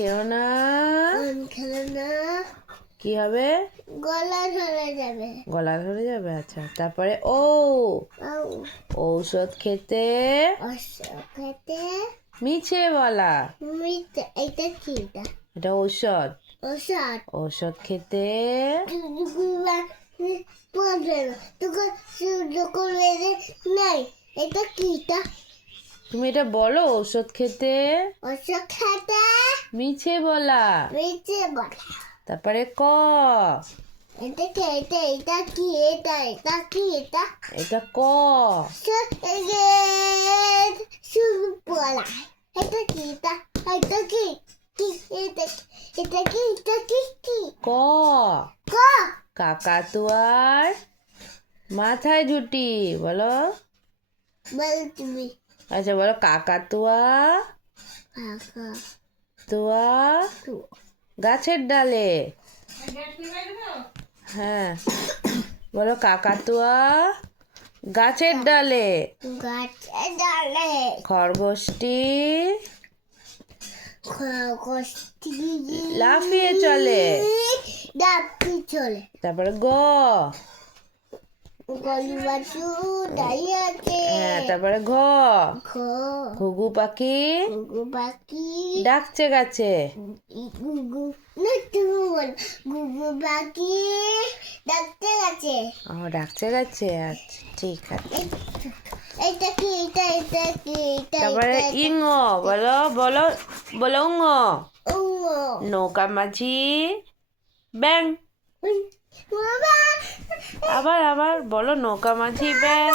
খেও না। খেলো না, কি হবে? গলা ধরে যাবে। গলা ধরে যাবে। আচ্ছা, তারপরে ঔষধ খেতে ওষুধ খেতে মিছে বলা। মিথ্যে। এটা কি? এটা ঔষধ। ওষুধ। ঔষধ খেতে নাই। এটা কি? তুমি এটা বলো, ঔষধ খেতে ওষুধ খেতে মিছে বলা। মিথ্যে বলা। তারপরে ক। এটা কি? এটা কি? এটা কি? এটা ক। বলা। এটা কি? এটা কি? এটা কি? ক। ক। কাকাতুয়ার মাথায় ঝুঁটি বলো। বল তুমি। আচ্ছা বলো, কাকাতুয়া গাছের ডালে। হ্যাঁ বলো, কাকাতুয়া গাছের ডালে। গাছের ডালে। খরগোশটি খরগোশটি লাফিয়ে চলে। তারপরে গ। গরু বাছু দাঁড়িয়ে আছে। হ্যাঁ, তারপরে ঘ। ঘুঘু পাখি ডাকছে গাছে। গুগু না, তুমি বল। গুগু পাখি ডাকতে গেছে। ডাকছে গাছে। আচ্ছা ঠিক আছে। এটা কি? এটা কি? তারপরে ইঙ বলো বলো বলো উঙ। উঙ্গ। নৌকা মাঝি ব্যাং। বাবা। আবার বলো, নৌকা মাঝি ব্যাং।